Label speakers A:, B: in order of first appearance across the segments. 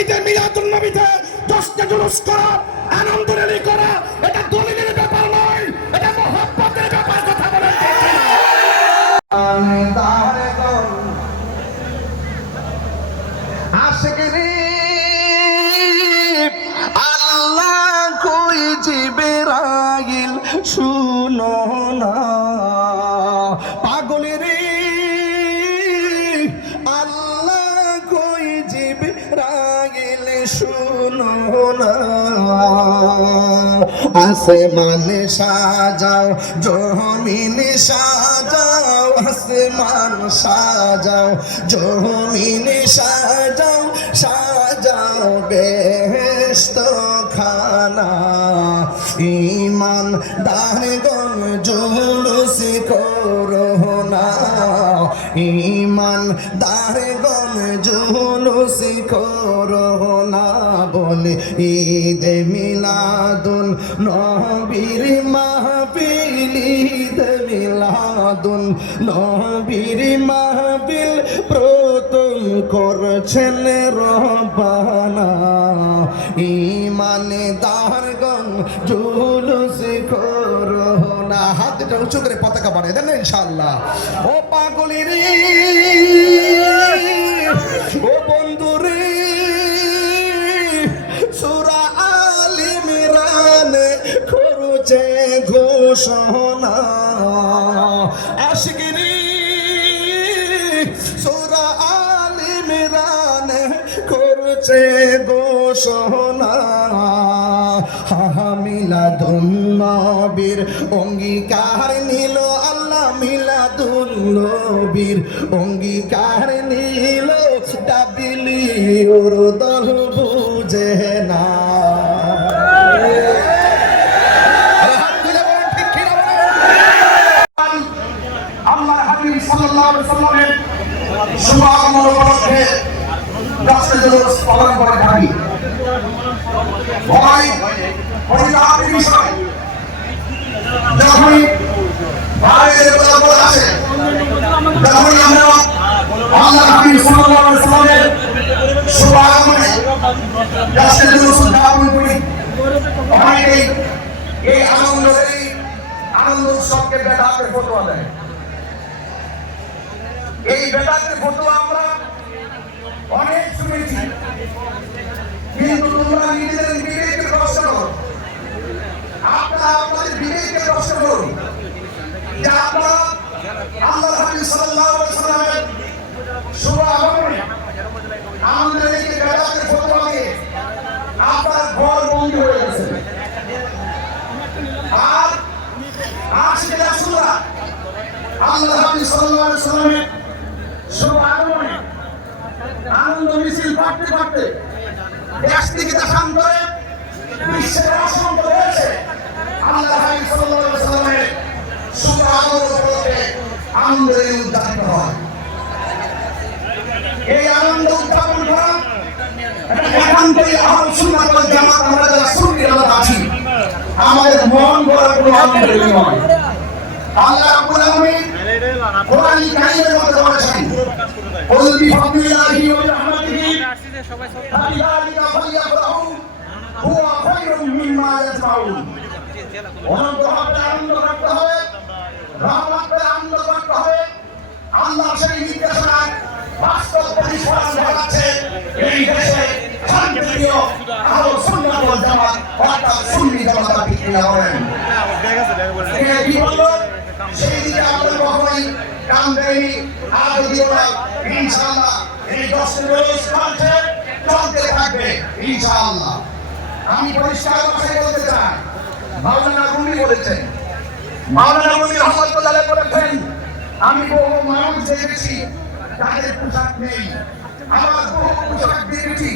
A: ঈদে মিলাদুল নবীতে দশটা জুলুস করা আনন্দ র্যালি করা, এটা দলিলের ব্যাপার নয়, এটা মহব্বতের ব্যাপার কথা বলেন ঠিক কিনা?
B: আশিকরি আল্লাহ কই জিবেরাইল শুনো না না। আসমান সাজাও, জমিন সাজাও, আসমান সাজাও, জমিন সাজাও সাজাও বেহেস্ত খানা ইমান দারগণ জুলুস করো না। ইমান দারগণ জুলুস করোনা বলে, ঈদ মিলাদুন নবীর মাহফিল, ঈদ মিলাদুন নবীর মাহফিল প্রথম করছেন রবানা ইমানে দারগণ জুলুস করোনা হাতটা উঁচু করে পতাকা বানিয়ে দেন ইনশাআল্লাহ। ও পাগলির ও বন্ধুরে ঘোষণা আশিকিরি, সুরা আলি মিরান করছে ঘোষণা মিলাদুন নবীর অঙ্গীকার নিল আল্লাহ, মিলাদুন নবীর অঙ্গীকার নিল। ডাবিলি ওর দল বুঝে না।
A: আল্লাহ হাবিব সাল্লাল্লাহু আলাইহি সাল্লামের উপলক্ষে জুলুস পালন করে থাকি। ভয় পরিতাপের বিষয় যখনই আসে তখনই আমরা আল্লাহ হাবিব সাল্লাল্লাহু আলাইহি সাল্লামের শুভ উদযাপন করি। অনেকেই এই আনন্দ এই আনন্দ উৎসবকে বেদাতের ফটোয়া দেয়। এই বেদাতের ফটোয়া আমরা অনেক শুনেছি। কিন্তু তোমরা নিজেদের বিবেকে প্রশ্ন করো। আপনারা আপনাদের বিবেকে প্রশ্ন করুন যে আপনারা আল্লাহ হাবিব সাল্লাল্লাহু আলাইহি সাল্লামের শুভ আগমনে আমাদের এই বেদাতের ফটোয়া নিয়ে আপনার ঘর বন্দী হয়ে গেছে আর আশিক রাসূলরা আল্লাহ হাবিব সাল্লাল্লাহু আলাইহি সাল্লামের শুভ আগমনে আনন্দ মিছিল করতে করতে দেশ থেকে দেশান্তরে বিশ্বের অসংখ্য দেশে আল্লাহ সাল্লামের শুভ আগমন উপলক্ষে আনন্দ উদযাপিত হয়। এই আনন্দ উদযাপন করা একান্তই আহল সুন্নাত ওয়াল জামাত আমরা যারা সুন্নি আছি। আমাদের মন গড়া কোনো আনন্দের নয় আল্লাহ রাব্বুল আলামিন কোরআন কারীমের মধ্যে বলেছেন কুল বিফাদলিল্লাহি ওয়া রাহমাতিহি ফাবিযালিকা ফালইফরাহু হুয়া খায়রুম মিম্মা ইয়াজমাউন অনন্ত হবে আনন্দ করতে হবে রহমত করে আনন্দ করতে হবে। আল্লাহ সেই নির্দেশনায় বাস্তব পরিষ্কার ঘটাচ্ছে এই দেশে শান্তিপ্রিয় আলো সুন্নাত ওয়াল জামাত অর্থাৎ আর না ইনশাআল্লাহ এই দশ রোজ চলছে চলতে আমি পরিষ্কার ভাষায় বলতে চাই। মাওলানা রুমি বলেছেন, মাওলানা রুমি রহমতুল্লাহ বলেছেন আমি বহু মানুষ দেখেছি, তাদের পোশাক নেই। আমার বহু পোশাক দেখেছি,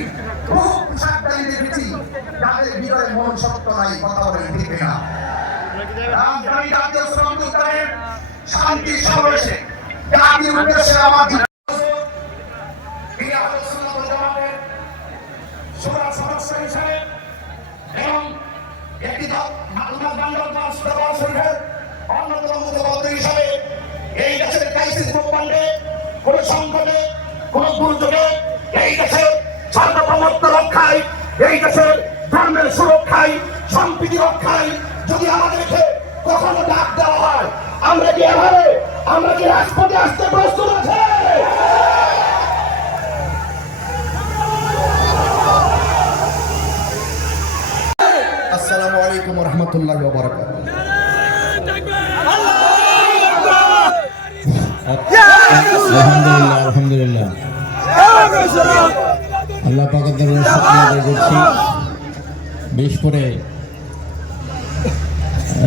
A: বহু পোশাক দাঁড়িয়ে দেখেছি যাদের ভিতরে মন সত্য নাই, কথা বলেন ঠিক না রাজধানী জাতীয় শ্রম শান্তি সমাবেশে জাতির উদ্দেশ্যে আমার এই আলোচনা জামাতের সুরা সদস্য হিসেবে এবং একটি শরীফের অন্যতম হিসাবে এই দেশের ক্রাইসিস মুভমেন্টে কোন সংকটে, কোন দুর্যোগে এই দেশের সার্বভৌমত্ব রক্ষায়, এই দেশের ধর্মের সুরক্ষায়, সম্প্রীতি রক্ষায় যদি আমাদেরকে কখনো ডাক দেওয়া হয়, আমরা কি এভাবে, আমরা কি রাজপথে আসতে প্রস্তুত আছে?
B: আলাইকুম রহমতুল্লাহ
C: আলহামদুলিল্লাহ করে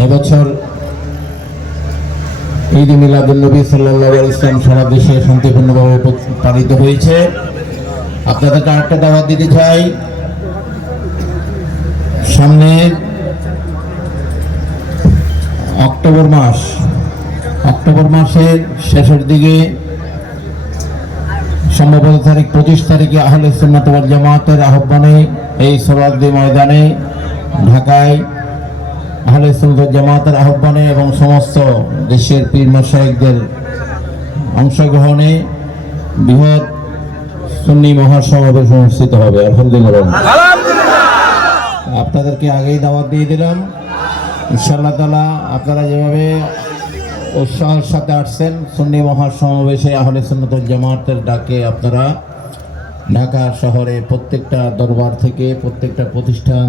C: এবছর ঈদ মিলাদুল নবী সাল্লাহ ইসলাম সারা দেশে শান্তিপূর্ণভাবে পালিত হয়েছে। আপনাদেরকে আরেকটা দাওয়াত দিতে চাই। সামনে অক্টোবর মাস। অক্টোবর মাসের শেষের দিকে সম্ভবত তারিখ পঁচিশ তারিখে আহলে ওয়াল জামাতের আহ্বানে এই সরাদি ময়দানে, ঢাকায় আহলে সুন্নাত ওয়াল জামাতের আহ্বানে এবং সমস্ত দেশের পীর অংশগ্রহণে বৃহৎ সুন্নি মহাসমাবেশ অনুষ্ঠিত হবে। আলহামদুলিল্লাহ। আপনাদেরকে আগেই দাওয়াত দিয়ে দিলাম। ইনশাআল্লাহ তালা আপনারা যেভাবে উৎসাহের সাথে আসছেন, সুন্নি মহাসমাবেশে আহলে সুন্নতুল জামাতের ডাকে আপনারা ঢাকা শহরে প্রত্যেকটা দরবার থেকে প্রত্যেকটা প্রতিষ্ঠান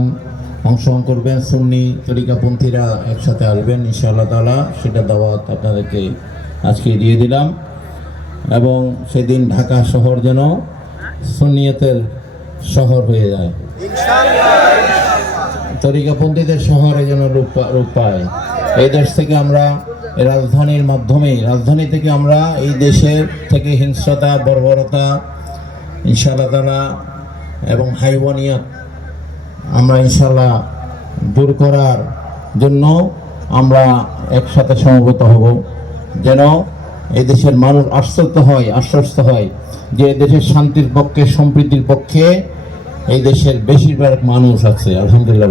C: অংশগ্রহণ করবেন, সুন্নি তরিকাপন্থীরা একসাথে আসবেন, ইনশাআল্লাহ তালা সেটা দাওয়াত আপনাদেরকে আজকে দিয়ে দিলাম। এবং সেদিন ঢাকা শহর যেন সুন্নিয়তের শহর হয়ে যায়। তরিকাপন্থীদের শহরে যেন রূপ রূপ পায়। এই দেশ থেকে আমরা রাজধানীর মাধ্যমে, রাজধানী থেকে আমরা এই দেশের থেকে হিংস্রতা, বর্বরতা, ইনশাআল্লাহ তালা এবং হাইওয়ানিয়াত আমরা ইনশাল্লাহ দূর করার জন্য আমরা একসাথে সমবেত হব। যেন এই দেশের মানুষ আশ্বস্ত হয় আশ্বস্ত হয় যে দেশের শান্তির পক্ষে, সম্প্রীতির পক্ষে এই দেশের বেশিরভাগ মানুষ আছে, আলহামদুলিল্লাহ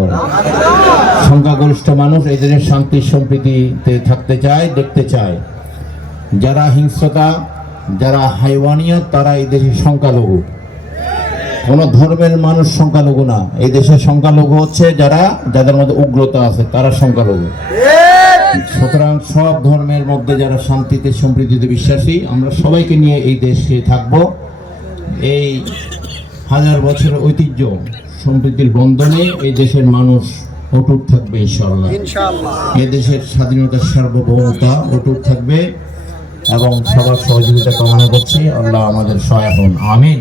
C: সংখ্যাগরিষ্ঠ মানুষ এই দেশের শান্তি, সম্প্রীতিতে থাকতে চায়, দেখতে চায়। যারা হিংস্রতা, যারা হাইওয়ানিয়ত, তারা এই দেশের সংখ্যালঘু। কোন ধর্মের মানুষ সংখ্যালঘু না। এই দেশের সংখ্যালঘু হচ্ছে যারা, যাদের মধ্যে উগ্রতা আছে, তারা সংখ্যালঘু। সুতরাং সব ধর্মের মধ্যে যারা শান্তিতে, সম্প্রীতিতে বিশ্বাসী, আমরা সবাইকে নিয়ে এই দেশে থাকব। এই হাজার বছরের ঐতিহ্য সম্প্রীতির বন্ধনে এই দেশের মানুষ অটুট থাকবে ইনশাল্লাহ এ দেশের স্বাধীনতার সার্বভৌমতা অটুট থাকবে এবং সবার সহযোগিতা কামনা করছি। আল্লাহ আমাদের সহায় হন। আমিন।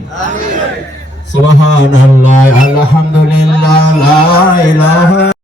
C: সুবহানাল্লাহ আলহামদুলিল্লাহ লা ইলাহা